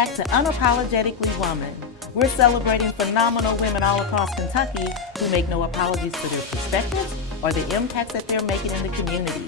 back to Unapologetically Woman. We're celebrating phenomenal women all across Kentucky who make no apologies for their perspectives or the impacts that they're making in the community.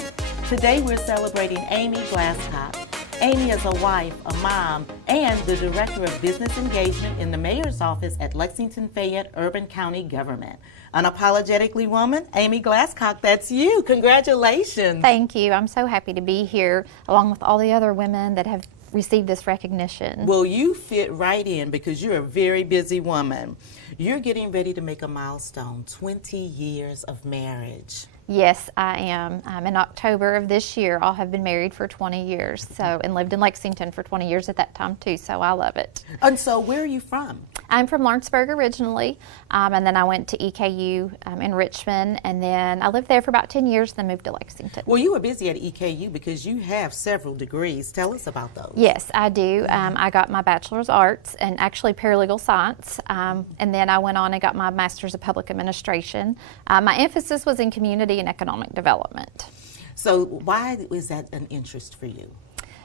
Today we're celebrating Amy Glasscock. Amy is a wife, a mom, and the Director of Business Engagement in the Mayor's Office at Lexington-Fayette Urban County Government. Unapologetically Woman, Amy Glasscock, that's you. Congratulations. Thank you. I'm so happy to be here along with all the other women that have received this recognition. Well, you fit right in because you're a very busy woman. You're getting ready to make a milestone, 20 years of marriage. Yes, I am. In October of this year, I'll have been married for 20 years, and lived in Lexington for 20 years at that time too, so I love it. And so where are you from? I'm from Lawrenceburg originally, and then I went to EKU in Richmond, and then I lived there for about 10 years, then moved to Lexington. Well, you were busy at EKU because you have several degrees. Tell us about those. Yes, I do. I got my Bachelor's of Arts and actually paralegal science, and then I went on and got my Master's of Public Administration. My emphasis was in community and economic development. So why is that an interest for you?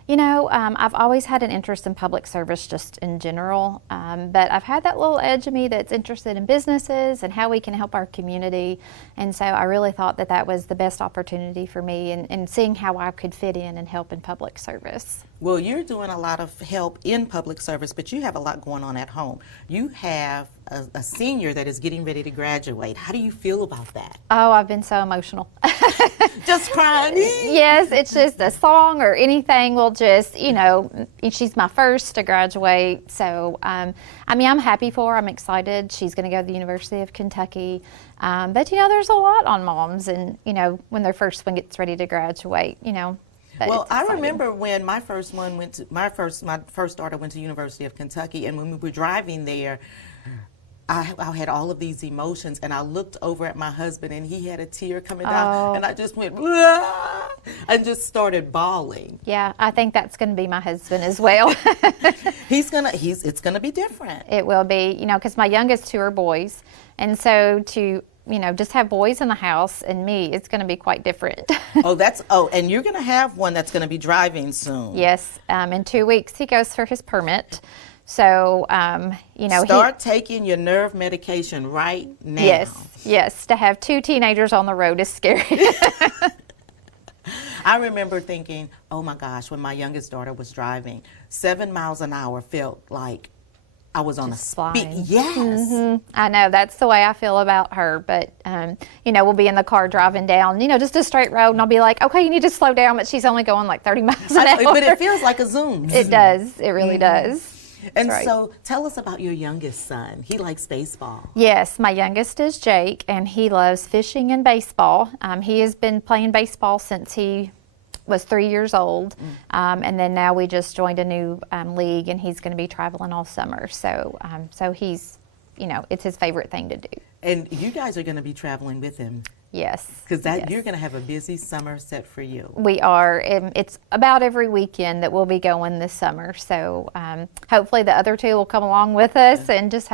You know, I've always had an interest in public service just in general, but I've had that little edge of me that's interested in businesses and how we can help our community, and so I really thought that that was the best opportunity for me and seeing how I could fit in and help in public service. Well, you're doing a lot of help in public service, but you have a lot going on at home. You have a senior that is getting ready to graduate. How do you feel about that? Oh, I've been so emotional. Just crying? Yes, it's just a song or anything will just, you know, she's my first to graduate. So, I mean, I'm happy for her. I'm excited. She's going to go to the University of Kentucky. But, you know, there's a lot on moms and, you know, when their first one gets ready to graduate, you know. Well, I remember when my first daughter went to University of Kentucky, and when we were driving there, I had all of these emotions, and I looked over at my husband, and he had a tear coming down, and I just went, "Blah," and just started bawling. Yeah, I think that's going to be my husband as well. It's gonna be different. It will be, you know, because my youngest two are boys, and so to, you know, just have boys in the house and me, it's going to be quite different. And you're going to have one that's going to be driving soon. Yes, in 2 weeks he goes for his permit. So, you know, start taking your nerve medication right now. Yes, to have two teenagers on the road is scary. I remember thinking, oh my gosh, when my youngest daughter was driving, 7 miles an hour felt like I was on a speed. Yes. Mm-hmm. I know, that's the way I feel about her, but, you know, we'll be in the car driving down, you know, just a straight road, and I'll be like, okay, you need to slow down, but she's only going like 30 miles an hour. But it feels like a Zoom. It does. It really does. And so tell us about your youngest son. He likes baseball. Yes, my youngest is Jake, and he loves fishing and baseball. He has been playing baseball since he was 3 years old, and then now we just joined a new league, and he's going to be traveling all summer. So, so he's, you know, it's his favorite thing to do. And you guys are going to be traveling with him. Yes. Because you're going to have a busy summer set for you. We are. It's about every weekend that we'll be going this summer. So hopefully the other two will come along with us and just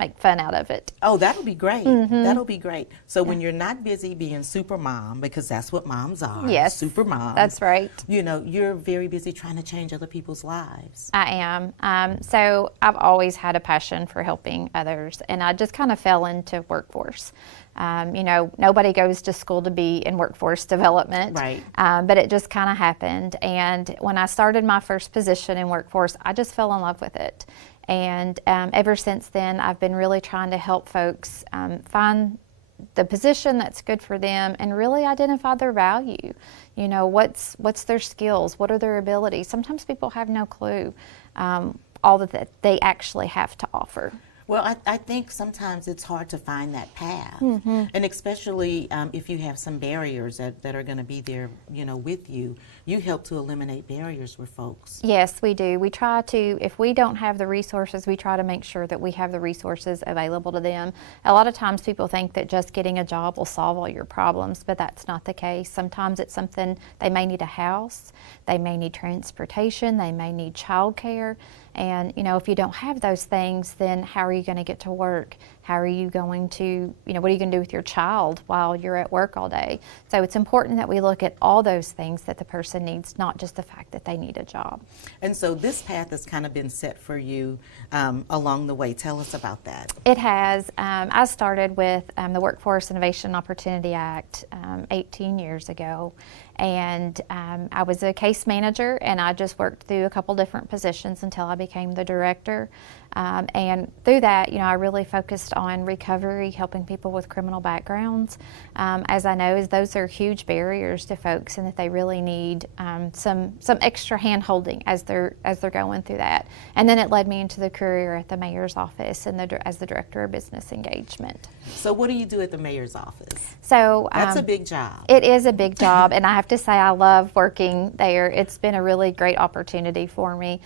make fun out of it. Oh, that'll be great. That'll be great. So when you're not busy being super mom, because that's what moms are. Yes. Super moms. That's right. You know, you're very busy trying to change other people's lives. I am. So I've always had a passion for helping others, and I just kind of fell into workforce. You know, nobody goes to school to be in workforce development, right? But it just kind of happened. And when I started my first position in workforce, I just fell in love with it. And ever since then, I've been really trying to help folks find the position that's good for them and really identify their value. You know, what's their skills? What are their abilities? Sometimes people have no clue all that they actually have to offer. Well, I think sometimes it's hard to find that path, and especially if you have some barriers that are going to be there, you know, with you. You help to eliminate barriers with folks. Yes, we do. We try to, if we don't have the resources, we try to make sure that we have the resources available to them. A lot of times people think that just getting a job will solve all your problems, but that's not the case. Sometimes it's something, they may need a house, they may need transportation, they may need childcare. And, you know, if you don't have those things, then how are you going to get to work? How are you going to, what are you going to do with your child while you're at work all day? So it's important that we look at all those things that the person needs, not just the fact that they need a job. And so this path has kind of been set for you along the way. Tell us about that. It has. I started with the Workforce Innovation and Opportunity Act 18 years ago. And I was a case manager, and I just worked through a couple different positions until I became the director. And through that, I really focused on recovery, helping people with criminal backgrounds. As I know, those are huge barriers to folks, and that they really need some extra hand-holding as they're going through that. And then it led me into the career at the mayor's office and as the director of business engagement. So what do you do at the mayor's office? So that's a big job. It is a big job, and I have to say I love working there. It's been a really great opportunity for me.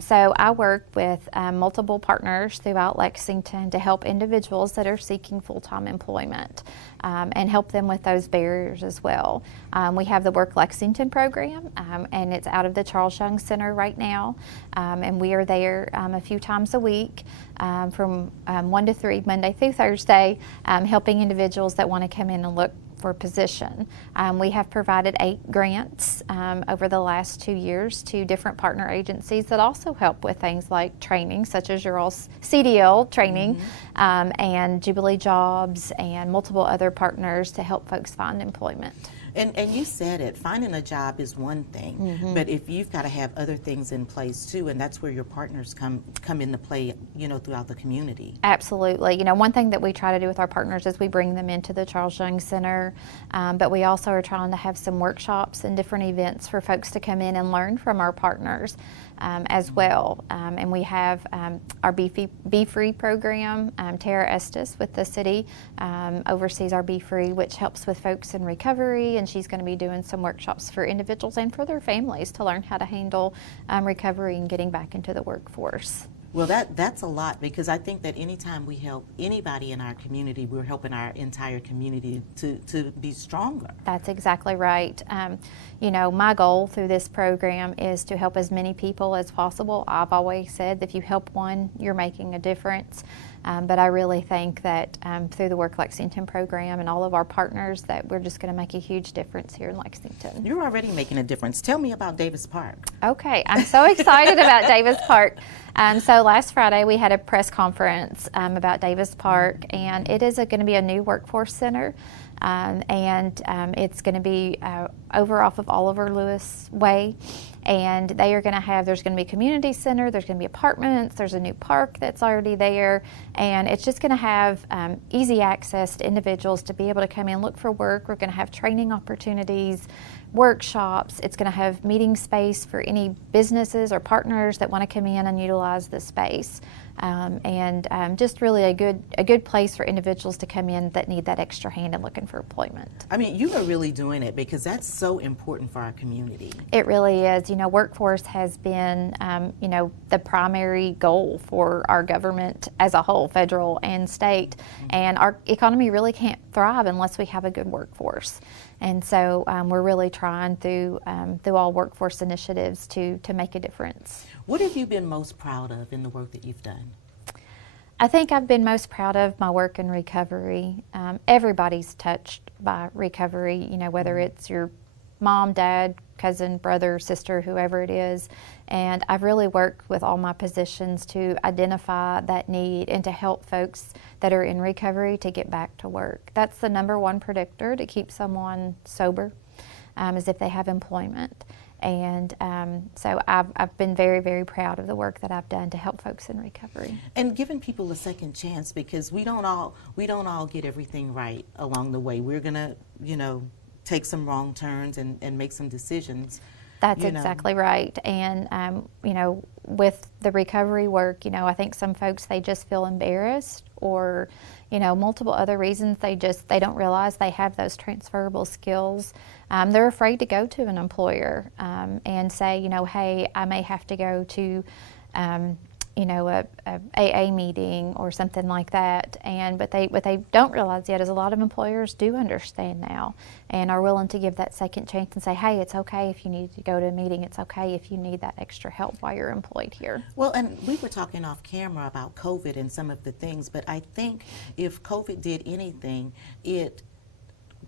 So I work with multiple partners throughout Lexington to help individuals that are seeking full-time employment and help them with those barriers as well. We have the Work Lexington program, and it's out of the Charles Young Center right now, and we are there a few times a week from 1 to 3, Monday through Thursday, helping individuals that want to come in and look for position. We have provided 8 grants over the last 2 years to different partner agencies that also help with things like training, such as your all's CDL training, and Jubilee Jobs and multiple other partners to help folks find employment. And you said it, finding a job is one thing, but if you've got to have other things in place too, and that's where your partners come into play, throughout the community. Absolutely. One thing that we try to do with our partners is we bring them into the Charles Young Center, but we also are trying to have some workshops and different events for folks to come in and learn from our partners as well. And we have our Be Free program. Tara Estes with the city oversees our Be Free, which helps with folks in recovery, and she's going to be doing some workshops for individuals and for their families to learn how to handle recovery and getting back into the workforce. Well, that's a lot, because I think that anytime we help anybody in our community, we're helping our entire community to be stronger. That's exactly right. My goal through this program is to help as many people as possible. I've always said that if you help one, you're making a difference. But I really think that through the Work Lexington program and all of our partners, that we're just going to make a huge difference here in Lexington. You're already making a difference. Tell me about Davis Park. Okay, I'm so excited about Davis Park. So last Friday we had a press conference about Davis Park, and it is going to be a new workforce center. And it's going to be over off of Oliver Lewis Way, and there's going to be a community center, there's going to be apartments, there's a new park that's already there, and it's just going to have easy access to individuals to be able to come in, look for work. We're going to have training opportunities, workshops. It's going to have meeting space for any businesses or partners that want to come in and utilize the space. And just really a good place for individuals to come in that need that extra hand and looking for employment. I mean, you are really doing it, because that's so important for our community. It really is. Workforce has been, the primary goal for our government as a whole, federal and state. And our economy really can't thrive unless we have a good workforce. And so we're really trying through all workforce initiatives to make a difference. What have you been most proud of in the work that you've done? I think I've been most proud of my work in recovery. Everybody's touched by recovery, whether it's your mom, dad, cousin, brother, sister, whoever it is. And I've really worked with all my positions to identify that need and to help folks that are in recovery to get back to work. That's the number one predictor to keep someone sober, is if they have employment. And so I've been very, very proud of the work that I've done to help folks in recovery. And giving people a second chance, because we don't all get everything right along the way. We're gonna, take some wrong turns and make some decisions. That's exactly right. And with the recovery work, I think some folks, they just feel embarrassed, or multiple other reasons. They don't realize they have those transferable skills. They're afraid to go to an employer and say, hey, I may have to go to a AA meeting or something like that. And what they don't realize yet is a lot of employers do understand now and are willing to give that second chance and say, hey, it's okay if you need to go to a meeting. It's okay if you need that extra help while you're employed here. Well, and we were talking off camera about COVID and some of the things, but I think if COVID did anything, it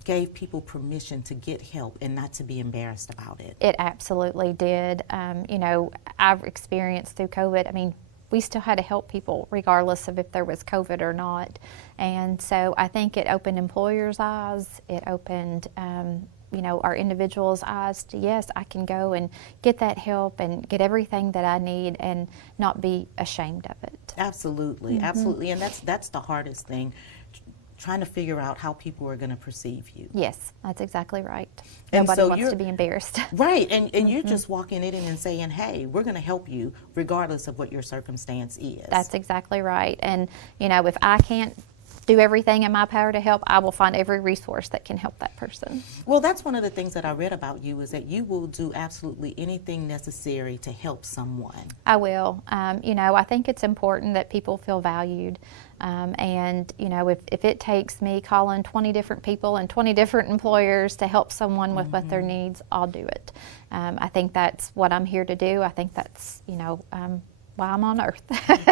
gave people permission to get help and not to be embarrassed about it. It absolutely did. I've experienced through COVID, I mean, we still had to help people regardless of if there was COVID or not. And so I think it opened employers' eyes. It opened, our individuals' eyes to, yes, I can go and get that help and get everything that I need and not be ashamed of it. Absolutely, absolutely. And that's the hardest thing, trying to figure out how people are going to perceive you. Yes, that's exactly right. And Nobody so wants to be embarrassed. Right, and you're just walking in and saying, hey, we're going to help you regardless of what your circumstance is. That's exactly right. And, if I can't do everything in my power to help, I will find every resource that can help that person. Well, that's one of the things that I read about you is that you will do absolutely anything necessary to help someone. I will. I think it's important that people feel valued. If it takes me calling 20 different people and 20 different employers to help someone with what their needs, I'll do it. I think that's what I'm here to do. I think that's, why I'm on earth.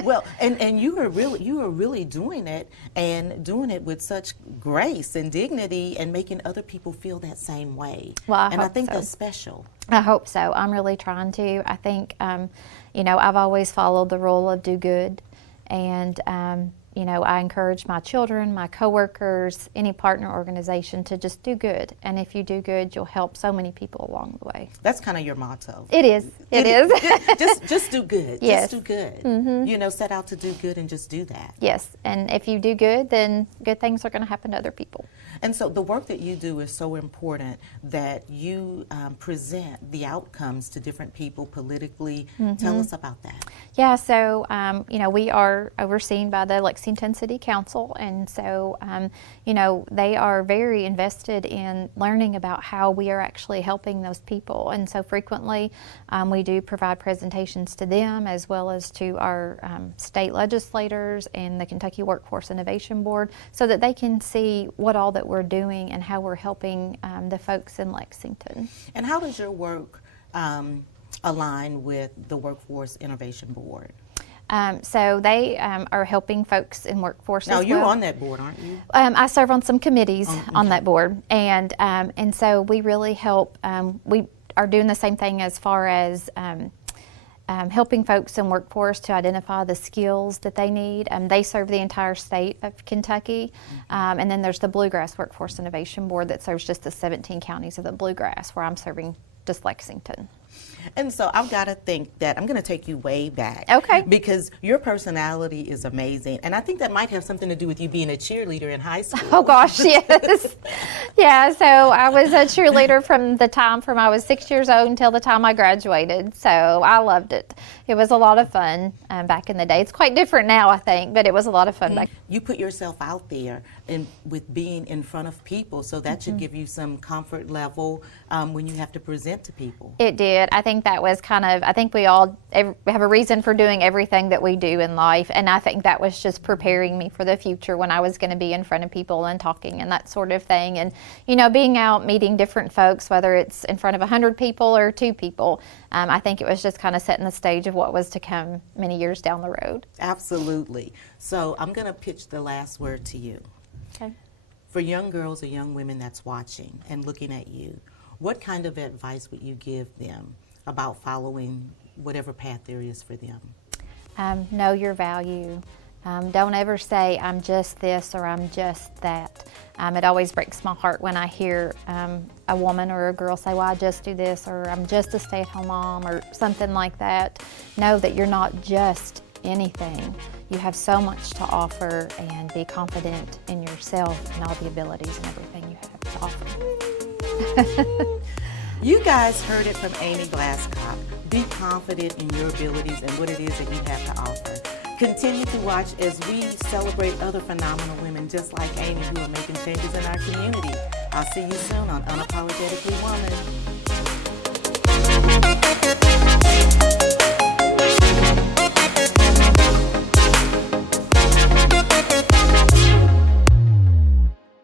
Well, and you are really doing it and doing it with such grace and dignity and making other people feel that same way. Well, I think so. That's special. I hope so. I'm really trying to. I think, I've always followed the rule of do good. And, I encourage my children, my coworkers, any partner organization to just do good. And if you do good, you'll help so many people along the way. That's kind of your motto. It is. It is. Just do good. Yes. Just do good. Set out to do good and just do that. Yes. And if you do good, then good things are going to happen to other people. And so the work that you do is so important that you present the outcomes to different people politically. Tell us about that. Yeah, so, we are overseen by the Lexington City Council, and so, they are very invested in learning about how we are actually helping those people. And so frequently we do provide presentations to them as well as to our state legislators and the Kentucky Workforce Innovation Board so that they can see what all that we're doing and how we're helping the folks in Lexington. And how does your work align with the Workforce Innovation Board? So they are helping folks in workforce now, as you're well. on that board, aren't you? I serve on some committees on that board, and so we really help. We are doing the same thing as far as helping folks in workforce to identify the skills that they need. They serve the entire state of Kentucky, and then there's the Bluegrass Workforce Innovation Board that serves just the 17 counties of the Bluegrass, where I'm serving just Lexington. And so I've got to think that I'm going to take you way back. Okay. Because your personality is amazing. And I think that might have something to do with you being a cheerleader in high school. Oh, gosh, yes. Yeah, so I was a cheerleader from I was 6 years old until the time I graduated. So I loved it. It was a lot of fun back in the day. It's quite different now, I think, but it was a lot of fun back then. You put yourself out there with being in front of people, so that should give you some comfort level when you have to present to people. It did. I think that was I think we all have a reason for doing everything that we do in life, and I think that was just preparing me for the future when I was going to be in front of people and talking and that sort of thing. And, being out meeting different folks, whether it's in front of 100 people or 2 people, I think it was just kind of setting the stage of what was to come many years down the road. Absolutely. So I'm going to pitch the last word to you. Okay. For young girls or young women that's watching and looking at you, what kind of advice would you give them about following whatever path there is for them? Know your value. Don't ever say, I'm just this or I'm just that. It always breaks my heart when I hear a woman or a girl say, well, I just do this, or I'm just a stay-at-home mom, or something like that. Know that you're not just anything. You have so much to offer, and be confident in yourself and all the abilities and everything you have to offer. You guys heard it from Amy Glasscock. Be confident in your abilities and what it is that you have to offer. Continue to watch as we celebrate other phenomenal women just like Amy who are making changes in our community. I'll see you soon on Unapologetically Woman.